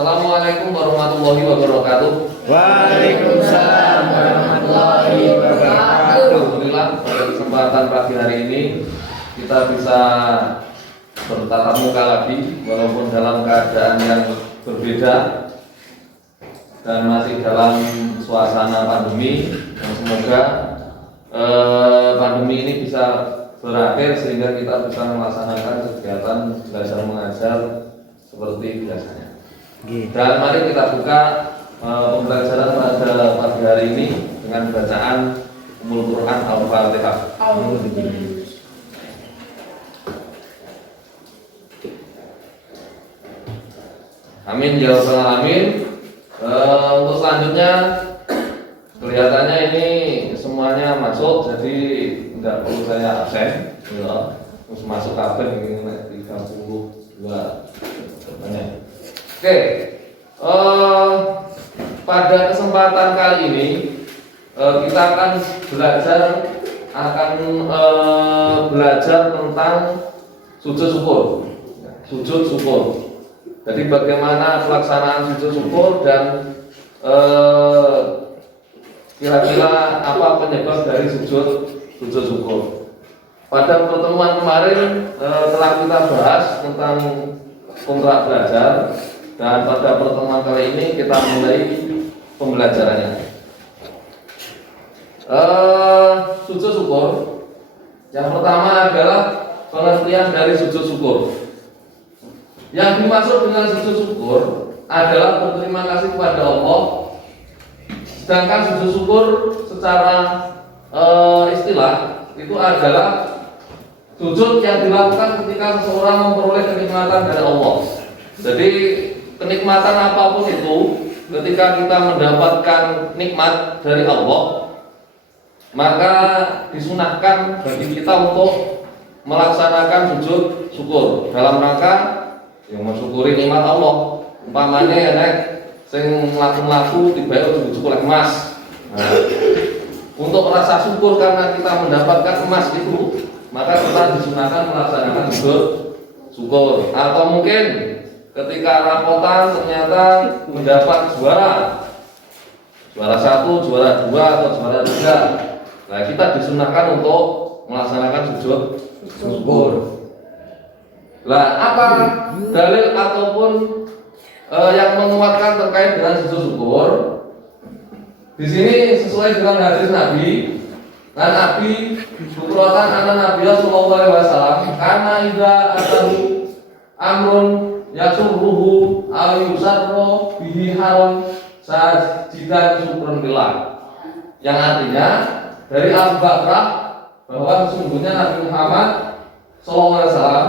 Assalamualaikum warahmatullahi wabarakatuh. Waalaikumsalam warahmatullahi wabarakatuh. Alhamdulillah pada kesempatan pagi hari ini kita bisa bertatap muka lagi walaupun dalam keadaan yang berbeda dan masih dalam suasana pandemi. Dan semoga pandemi ini bisa berakhir sehingga kita bisa melaksanakan kegiatan belajar mengajar seperti biasanya. Dan mari kita buka pembelajaran pada pagi hari ini dengan bacaan Ummul Quran Al-Fatihah. Amin ya rabbal alamin. Untuk selanjutnya kelihatannya ini semuanya masuk, jadi tidak perlu saya absen. Ya. Terus masuk kabin ini 32 banyak. Oke, pada kesempatan kali ini kita akan belajar tentang sujud syukur. Sujud syukur. Jadi bagaimana pelaksanaan sujud syukur dan kira-kira apa penyebab dari sujud syukur. Pada pertemuan kemarin telah kita bahas tentang kontrak belajar. Dan pada pertemuan kali ini kita mulai pembelajarannya. Sujud syukur. Yang pertama adalah pengertian dari sujud syukur. Yang dimaksud dengan sujud syukur adalah berterima kasih kepada Allah. Sedangkan sujud syukur secara istilah itu adalah sujud yang dilakukan ketika seseorang memperoleh kenikmatan dari Allah. Jadi kenikmatan apapun itu, ketika kita mendapatkan nikmat dari Allah, maka disunahkan bagi kita untuk melaksanakan sujud syukur dalam rangka yang mensyukuri nikmat Allah. Umpamanya ya nek sing mlaku-mlaku dibayar cukup oleh emas. Nah, untuk rasa syukur karena kita mendapatkan emas itu, maka kita disunahkan melaksanakan sujud syukur. Atau mungkin ketika rapotan ternyata mendapat juara 1, juara 2 atau juara 3, nah kita disunahkan untuk melaksanakan sujud syukur. Nah, apa dalil ataupun yang menguatkan terkait dengan sujud syukur? Di sini sesuai dengan hadis Nabi. Dan Nabi syukuratan anak Nabi Sallallahu Alaihi Wasallam karena idza atahu amrun yasurruhu aw yusarru bihi haram sajidan syukran lillah. Yang artinya dari Al-Baqarah bahwa sesungguhnya Nabi Muhammad sallallahu alaihi wasallam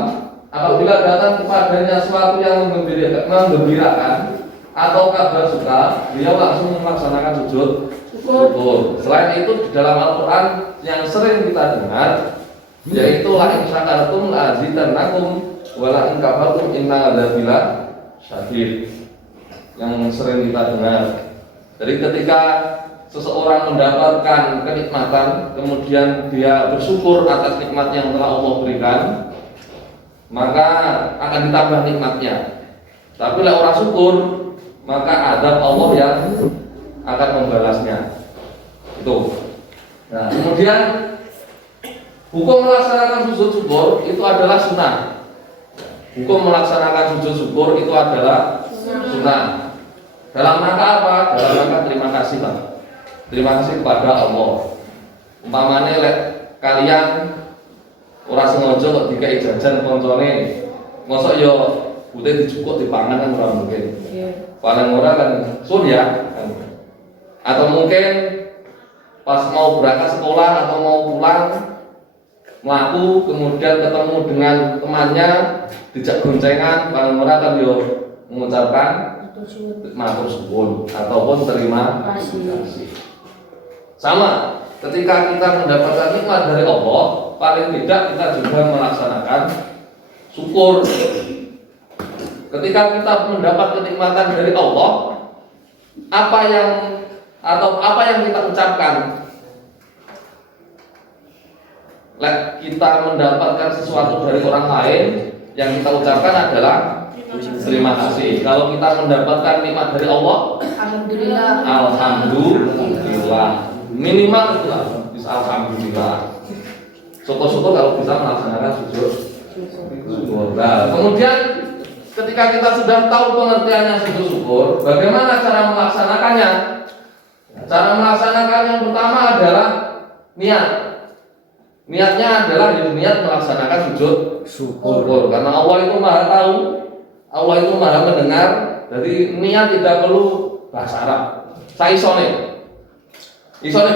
apabila datang kepadanya sesuatu yang menggembirakan atau kabar suka, beliau langsung melaksanakan sujud syukur. Selain itu di dalam Al-Qur'an yang sering kita dengar yaitu la in syakartum la azidannakum wala in kafartum inna adzabila syadid, yang sering kita dengar. Jadi ketika seseorang mendapatkan kenikmatan kemudian dia bersyukur atas nikmat yang telah Allah berikan, maka akan ditambah nikmatnya. Tapi kalau orang syukur, maka azab Allah yang akan membalasnya. Itu. Nah, kemudian hukum melaksanakan sujud syukur itu adalah sunnah. Hukum melaksanakan sujud syukur itu adalah sunnah. Dalam rangka apa? Dalam rangka terima kasih, Pak. Terima kasih kepada Allah. Umpamane lek kalian ora sengaja kok dikai jajan koncone, mosok yo putih dicukuk dipangan kan ora mungkin. Paling ora kan sun ya. Atau mungkin pas mau berangkat sekolah atau mau pulang melaku kemudian ketemu dengan temannya dijak goncengan, paling ora kan yo mengucapkan matur suwun ataupun terima kasih. Sama, ketika kita mendapatkan nikmat dari Allah, paling tidak kita juga melaksanakan syukur. Ketika kita mendapat kenikmatan dari Allah, apa yang kita ucapkan? Kita mendapatkan sesuatu dari orang lain, yang kita ucapkan adalah terima kasih. Kalau kita mendapatkan nikmat dari Allah, Alhamdulillah. alhamdulillah. Minimal itulah, bisa alhamdulillah. Syukur-syukur kalau bisa melaksanakan sujud syukur. Nah, kemudian ketika kita sudah tahu pengertiannya sujud syukur, bagaimana cara melaksanakannya? Cara melaksanakan yang pertama adalah niat. Niatnya adalah niat melaksanakan sujud syukur. Karena Allah itu maha tahu, Allah itu maha mendengar. Jadi niat tidak perlu bahasa Arab. Saya isone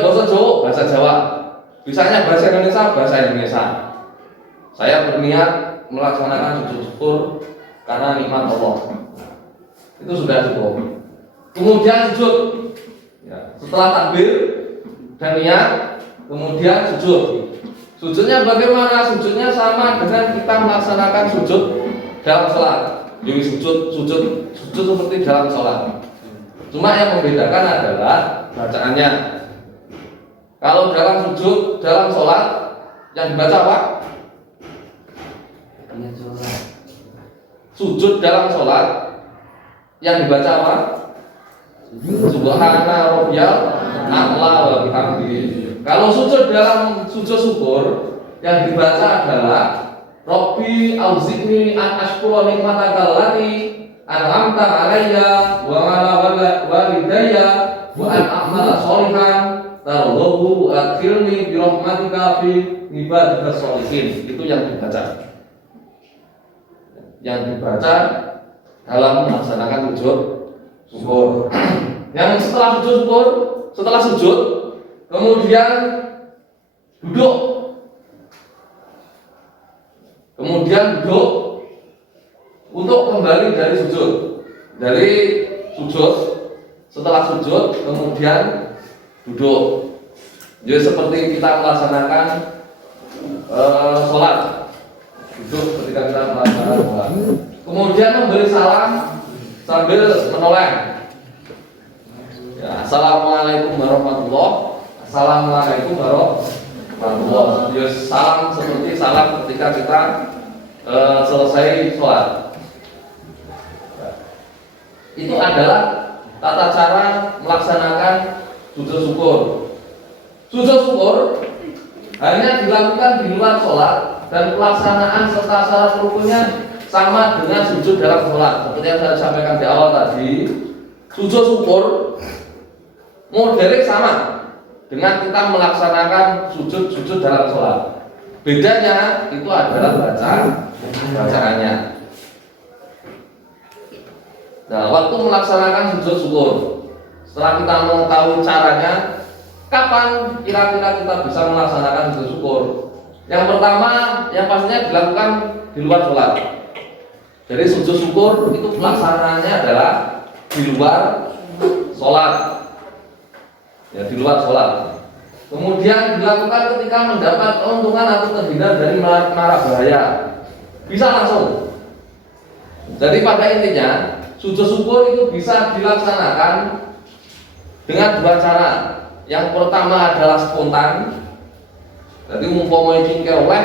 bahasa Jawa, bahasa Jawa. Bisanya bahasa Indonesia, bahasa Indonesia. Saya berniat melaksanakan sujud syukur karena nikmat Allah. Itu sudah cukup. Kemudian sujud. Ya, setelah takbir dan niat, kemudian sujud. Sujudnya bagaimana? Sujudnya sama dengan kita melaksanakan sujud dalam sholat. Jadi sujud seperti dalam sholat. Cuma yang membedakan adalah bacaannya. Kalau dalam sujud dalam sholat yang dibaca apa? Sujud dalam sholat yang dibaca apa? Subhana rabbiyal a'la wa bihamdihi. Kalau sujud dalam sujud syukur yang dibaca adalah Rabbi auzi'ni an ashkura nikmataka allati an'amta 'alayya wa 'ala walidayya wa an a'mala sholihan tardahu wa adkhilni bi rahmatika fi ibadika sholihin. Itu yang dibaca. Yang dibaca dalam melaksanakan sujud syukur. Yang setelah sujud syukur, setelah sujud kemudian duduk. Kemudian duduk untuk kembali dari sujud. Dari sujud, setelah sujud kemudian duduk. Jadi seperti kita melaksanakan sholat. Duduk ketika kita melaksanakan sholat. Kemudian memberi salam sambil menoleh. Ya, assalamualaikum warahmatullahi. Assalamualaikum warahmatullahi. Ya, salam seperti salam ketika kita selesai sholat. Itu adalah tata cara melaksanakan sujud syukur. Sujud syukur hanya dilakukan di luar sholat dan pelaksanaan serta syarat rukunnya sama dengan sujud dalam sholat. Seperti yang saya sampaikan di awal tadi, sujud syukur modelnya sama dengan kita melaksanakan sujud dalam sholat. Bedanya itu adalah bacaannya. Nah, waktu melaksanakan sujud syukur, setelah kita mengetahui caranya, kapan kira-kira kita bisa melaksanakan sujud syukur? Yang pertama, yang pastinya dilakukan di luar sholat. Jadi sujud syukur itu pelaksanaannya adalah di luar sholat. Ya, di luar sholat. Kemudian dilakukan ketika mendapat keuntungan atau terhindar dari mara bahaya. Bisa langsung. Jadi pada intinya sujud syukur itu bisa dilaksanakan dengan dua cara. Yang pertama adalah spontan. Jadi umpamanya cingkir oleh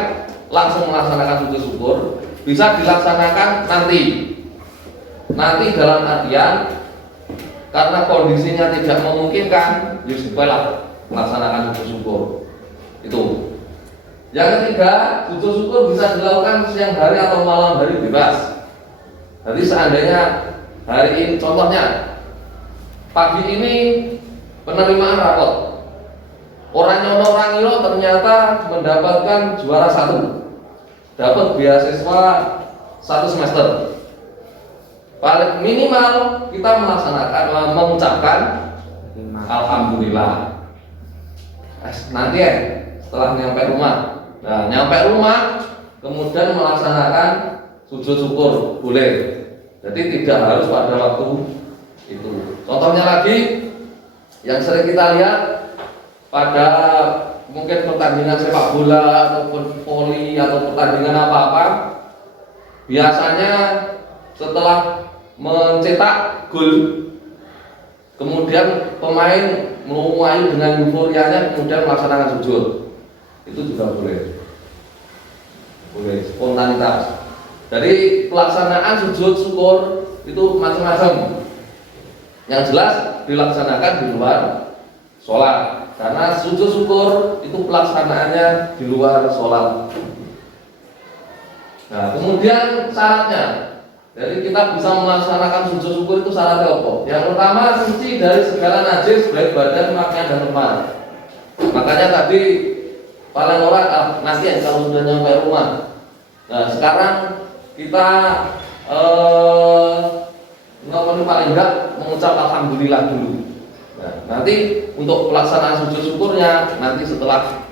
langsung melaksanakan sujud syukur. Bisa dilaksanakan nanti dalam artian karena kondisinya tidak memungkinkan, ya supaya melaksanakan sujud syukur. Itu. Yang ketiga, sujud syukur bisa dilakukan siang hari atau malam hari bebas. Jadi seandainya hari ini, contohnya pagi ini penerimaan rapot, orang nyono ternyata mendapatkan juara 1, dapat beasiswa 1 semester. Paling minimal kita melaksanakan, mengucapkan alhamdulillah. Nanti setelah nyampe rumah, nah nyampe rumah kemudian melaksanakan sujud syukur boleh. Jadi tidak harus pada waktu itu. Contohnya lagi yang sering kita lihat pada mungkin pertandingan sepak bola ataupun voli atau pertandingan apa-apa, biasanya setelah mencetak gol kemudian pemain mulai dengan euforianya kemudian melaksanakan sujud. Itu juga boleh spontanitas. Jadi pelaksanaan sujud syukur itu macam-macam. Yang jelas dilaksanakan di luar sholat, karena sujud syukur itu pelaksanaannya di luar sholat. Nah, kemudian syaratnya, jadi kita bisa melaksanakan sujud syukur itu syaratnya apa? Yang pertama, suci dari segala najis baik badan, pakaian dan tempat. Makanya tadi paling orang nanti kalau sudah nyampe rumah. Nah, sekarang kita paling enggak mengucap alhamdulillah dulu. Nah, nanti untuk pelaksanaan sujud syukurnya nanti setelah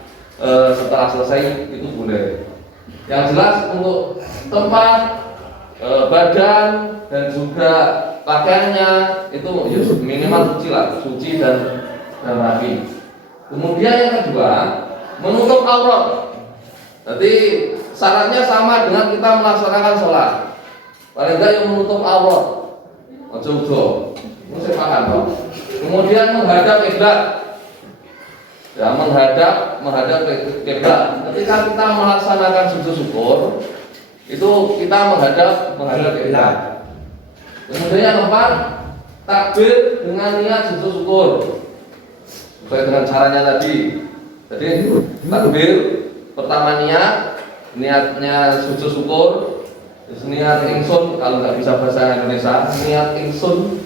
selesai itu boleh. Yang jelas untuk tempat, badan dan juga pakaiannya itu ya, minimal suci lah, suci dan rapi. Kemudian yang kedua, menutup aurat. Jadi syaratnya sama dengan kita melaksanakan sholat. Paling enggak yang menutup aurat. Ojo-ojo. Ini saya paham toh. Kemudian menghadap kiblat. Ya, menghadap kiblat. Ketika kita melaksanakan sujud syukur, itu kita menghadap kiblat. Kemudian yang keempat, takbir dengan niat sujud syukur. Sesuai dengan caranya tadi. Jadi takbir pertama niatnya sujud syukur. Terus niat ingsun, kalau nggak bisa bahasa Indonesia, niat ingsun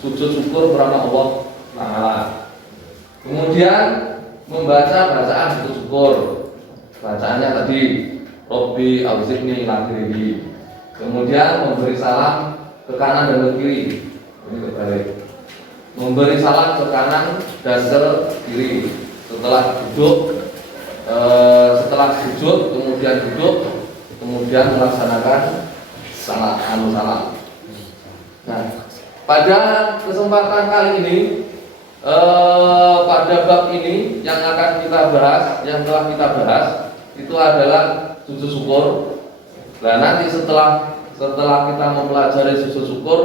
sujud syukur kepada Allah Ta'ala. Kemudian membaca bacaan sujud syukur. Bacaannya tadi Robbi auzi'ni lakirihi. Kemudian memberi salam ke kanan dan ke kiri. Ini terbalik. Memberi salam ke kanan dan ke kiri. Setelah duduk, setelah sujud, kemudian duduk, kemudian melaksanakan salat. Nah, pada kesempatan kali ini, pada bab ini yang akan kita bahas, yang telah kita bahas, itu adalah sujud syukur. Nah, nanti setelah kita mempelajari sujud syukur,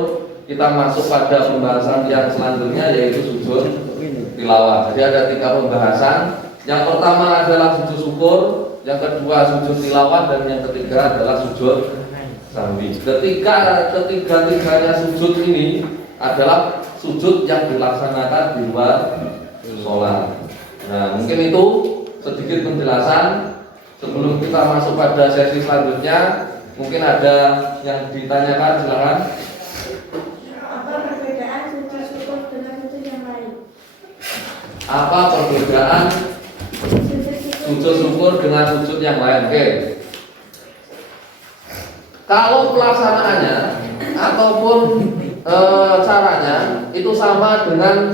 kita masuk pada pembahasan yang selanjutnya, yaitu sujud tilawah. Jadi ada 3 pembahasan. Yang pertama adalah sujud syukur, yang kedua sujud tilawah, dan yang ketiga adalah sujud sahwi. Ketiga-tiganya sujud ini adalah sujud yang dilaksanakan di luar sholat. Nah, mungkin itu sedikit penjelasan. Sebelum kita masuk pada sesi selanjutnya, mungkin ada yang ditanyakan, silakan. Apa perbedaan sujud syukur dengan sujud yang lain? Apa perbedaan sujud syukur dengan sujud yang lain? Oke. Kalau pelaksanaannya ataupun caranya itu sama dengan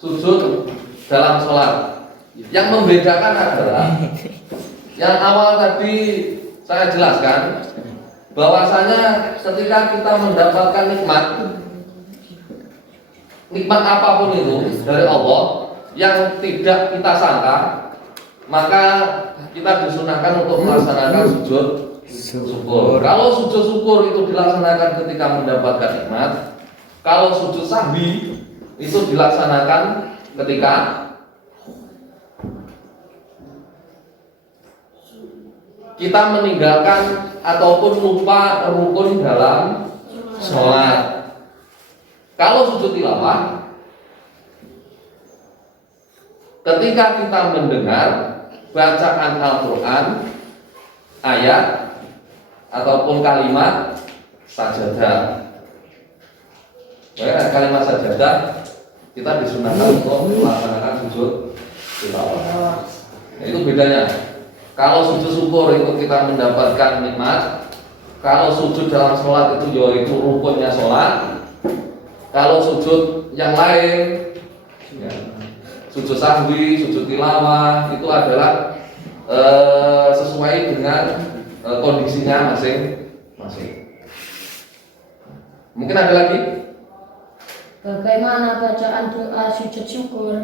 sujud dalam sholat. Yang membedakan adalah yang awal tadi saya jelaskan, bahwasanya ketika kita mendapatkan nikmat apapun itu dari Allah yang tidak kita sangka, maka kita disunahkan untuk melaksanakan sujud syukur. Kalau sujud syukur itu dilaksanakan ketika mendapatkan nikmat, kalau sujud sahwi itu dilaksanakan ketika kita meninggalkan ataupun lupa rukun dalam sholat. Kalau sujud tilawah, ketika kita mendengar bacaan Al-Quran, ayat ataupun kalimat sajadah. Kalimat sajadah kita disunahkan untuk melaksanakan sujud tilawah. Itu bedanya. Kalau sujud syukur itu kita mendapatkan nikmat. Kalau sujud dalam sholat itu yaitu rukunnya sholat. Kalau sujud yang lain, ya, sujud sahwi, sujud tilawah itu adalah sesuai dengan kondisinya masing-masing. Mungkin ada lagi? Bagaimana bacaan doa sujud syukur?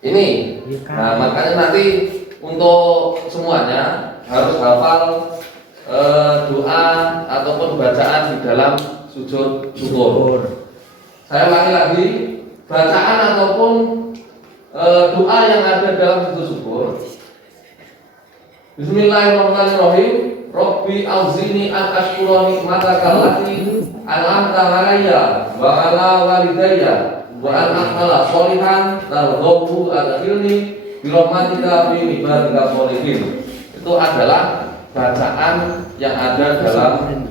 Ini, nah makanya nanti untuk semuanya harus hafal doa ataupun bacaan di dalam sujud syukur. Saya ulangi lagi, bacaan ataupun doa yang ada dalam sujud syukur Bismillahirrahmanirrahim. Rabbi audzini an ashkura nikmataka allati an'amta 'alayya wa 'ala walidayya wa an a'mala sholihan tardahu adkhilni bi rahmatika fi ibadika sholihin. Itu adalah bacaan yang ada dalam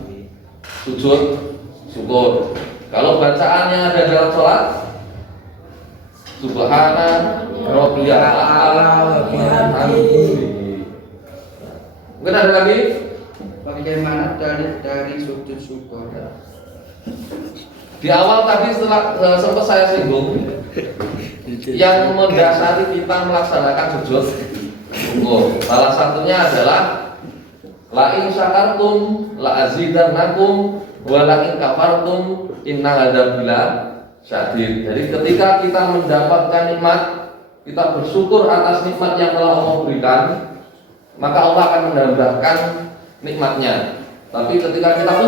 sujud syukur. Kalau bacaan yang ada dalam sholat, Subhana Rabbiyal a'la wa bihamdihi. Mungkin ada lagi? Bagaimana dari sujud syukur? Di awal tadi setelah sempat saya singgung, yang mendasari kita melaksanakan sujud syukur, salah satunya adalah la in syakartum la azidannakum wa la in kafartum inna adzabila syadid. Jadi ketika kita mendapatkan nikmat, kita bersyukur atas nikmat yang telah Allah berikan, maka Allah akan menambahkan nikmatnya. Tapi ketika kita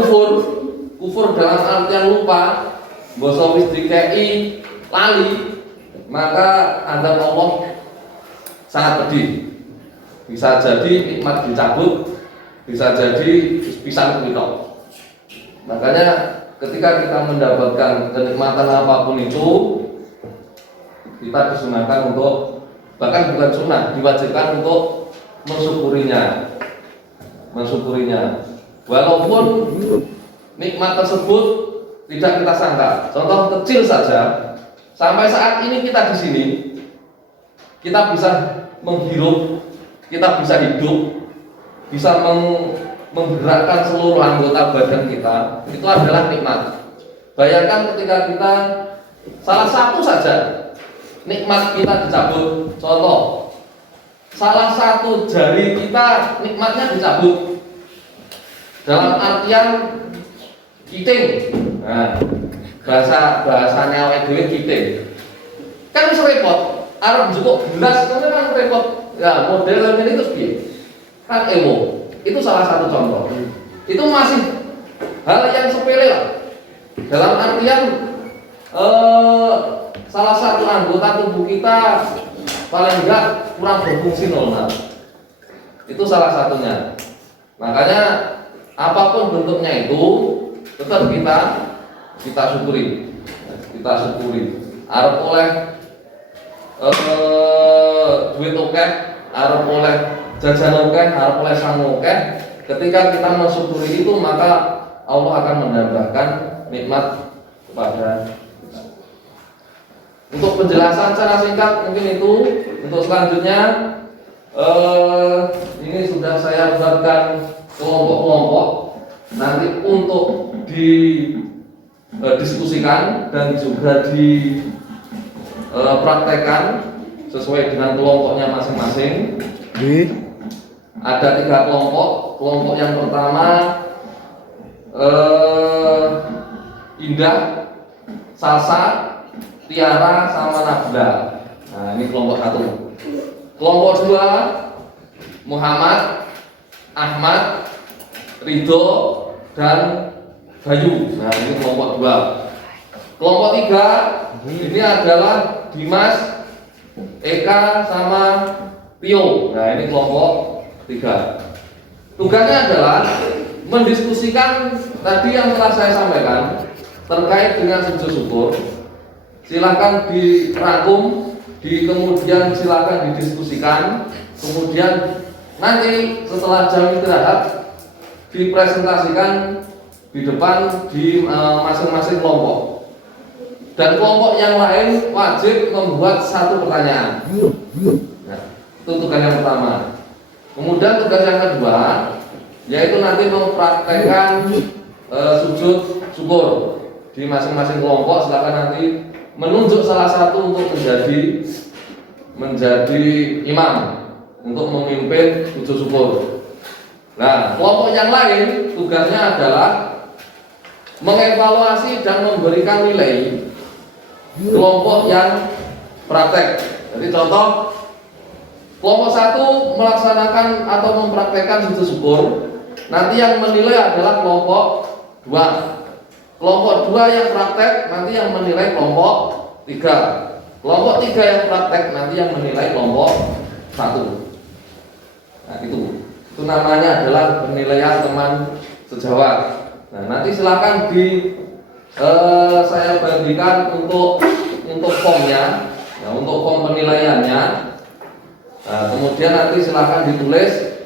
kufur dalam artian lupa, boso wis dikei lali, maka azab Allah sangat pedih. Bisa jadi nikmat dicabut, bisa jadi pisang kuito. Makanya ketika kita mendapatkan kenikmatan apapun itu, kita disunahkan untuk, bahkan bukan sunnah, diwajibkan untuk mensyukurinya. Walaupun nikmat tersebut tidak kita sangka. Contoh kecil saja, sampai saat ini kita di sini, kita bisa menghirup, kita bisa hidup, bisa menggerakkan seluruh anggota badan kita, itu adalah nikmat. Bayangkan ketika kita salah satu saja nikmat kita dicabut. Contoh, salah satu jari kita nikmatnya dicabut, dalam artian kiting. Nah, bahasanya awake dhewe kiting. Kan wis repot, arep njupuk gelas itu kan repot. Ya, model ini terus piye? Kan ewo. Itu salah satu contoh. Itu masih hal yang sepele lah. Dalam artian salah satu anggota tubuh kita paling enggak kurang berfungsi normal. Itu salah satunya. Makanya apapun bentuknya itu tetap kita syukuri. Kita syukuri. Arep oleh duit akeh, arep oleh jajan akeh, arep oleh sangu akeh. Ketika kita mensyukuri itu, maka Allah akan menambahkan nikmat kepada. Untuk penjelasan secara singkat mungkin itu. Untuk selanjutnya ini sudah saya buatkan kelompok-kelompok nanti untuk didiskusikan dan juga dipraktekkan sesuai dengan kelompoknya masing-masing. Ada 3 kelompok. Kelompok yang pertama Indah, Salsa, Tiara, sama Nabila. Nah, ini kelompok 1. Kelompok 2 Muhammad, Ahmad, Ridho, dan Bayu. Nah, ini kelompok 2. Kelompok 3 ini adalah Dimas, Eka, sama Tio. Nah, ini kelompok 3. Tugasnya adalah mendiskusikan tadi yang telah saya sampaikan terkait dengan sujud syukur. Silakan dirangkum, kemudian silakan didiskusikan, kemudian nanti setelah jam istirahat dipresentasikan di depan di masing-masing kelompok. Dan kelompok yang lain wajib membuat 1 pertanyaan. Nah, itu tugas yang pertama. Kemudian tugas yang kedua yaitu nanti mempraktekkan sujud syukur di masing-masing kelompok. Silakan nanti menunjuk salah satu untuk menjadi imam untuk memimpin sujud syukur. Nah, kelompok yang lain tugasnya adalah mengevaluasi dan memberikan nilai kelompok yang praktek. Jadi contoh, kelompok 1 melaksanakan atau mempraktekkan sujud syukur. Nanti yang menilai adalah kelompok 2. Kelompok 2 yang praktek nanti yang menilai kelompok 3. Kelompok 3 yang praktek nanti yang menilai kelompok 1. Nah, itu. Itu namanya adalah penilaian teman sejawat. Nah, nanti silakan saya bagikan untuk formnya, nah, untuk form penilaiannya. Nah, kemudian nanti silakan ditulis,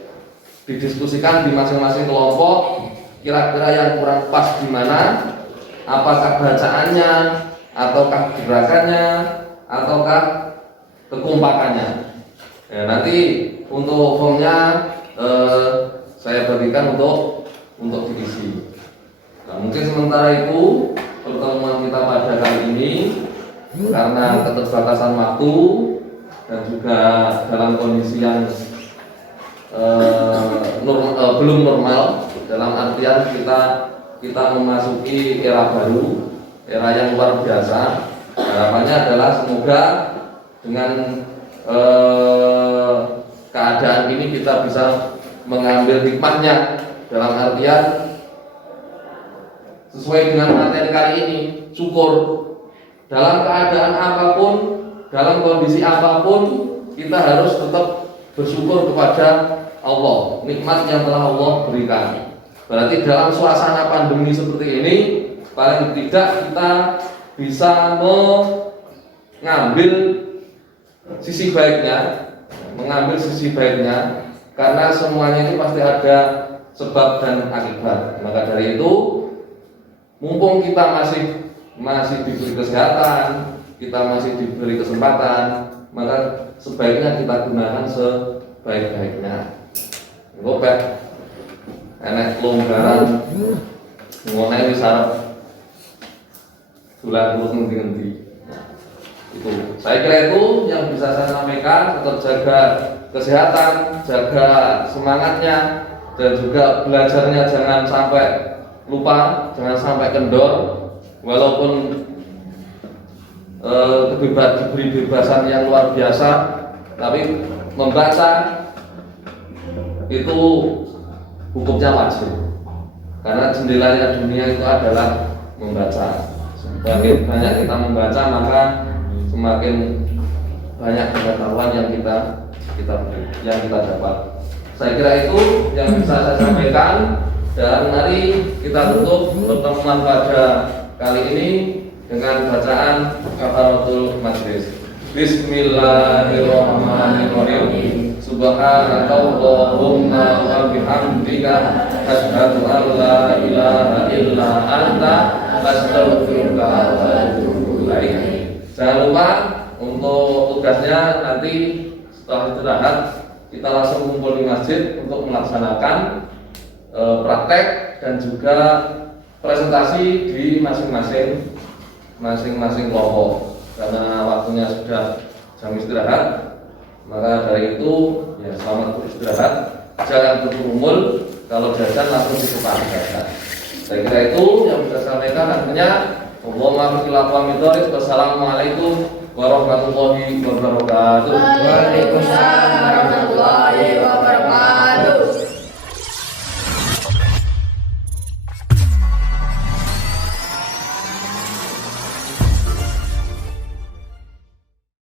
didiskusikan di masing-masing kelompok. Kira-kira yang kurang pas di mana? Apakah bacaannya, ataukah gerakannya, ataukah kekompakannya? Ya, nanti untuk formnya saya bagikan untuk diisi. Nah, mungkin sementara itu pertemuan kita pada kali ini karena keterbatasan waktu dan juga dalam kondisi yang belum normal, dalam artian kita memasuki era baru, era yang luar biasa. Harapannya adalah semoga dengan keadaan ini kita bisa mengambil hikmahnya, dalam artian sesuai dengan materi kali ini, syukur dalam keadaan apapun, dalam kondisi apapun, kita harus tetap bersyukur kepada Allah, nikmat yang telah Allah berikan. Berarti dalam suasana pandemi seperti ini, paling tidak kita bisa mengambil sisi baiknya, karena semuanya itu pasti ada sebab dan akibat. Maka dari itu, mumpung kita masih diberi kesehatan, kita masih diberi kesempatan, maka sebaiknya kita gunakan sebaik-baiknya. Ngopek, enek longgaran, ngonai wis arep dolan terus ngendi-ngendi. Itu, saya kira itu yang bisa saya sampaikan. Tetap jaga kesehatan, jaga semangatnya, dan juga belajarnya jangan sampai lupa, jangan sampai kendor. Walaupun diberi bebasan yang luar biasa, tapi membaca itu hukumnya wajib, karena jendelanya dunia itu adalah membaca. Semakin banyak kita membaca, maka semakin banyak pengetahuan yang kita dapat. Saya kira itu yang bisa saya sampaikan, dan mari kita tutup pertemuan pada kali ini dengan bacaan kafaratul majlis. Bismillahirrahmanirrahim. Subhanakallahumma wa bihamdika asyhadu an la ilaha illa anta astaghfiruka wa atubu ilaik. Jangan lupa untuk tugasnya nanti setelah istirahat kita langsung kumpul di masjid untuk melaksanakan praktek dan juga presentasi di masing-masing kelompok. Karena waktunya sudah jam istirahat, maka dari itu ya selamat beristirahat, jangan berkerumun, kalau jajan langsung ditumpah jajan. Saya kira itu yang bisa saya sampaikan. Artinya Wassalamualaikum warahmatullahi wabarakatuh. Waalaikumsalam.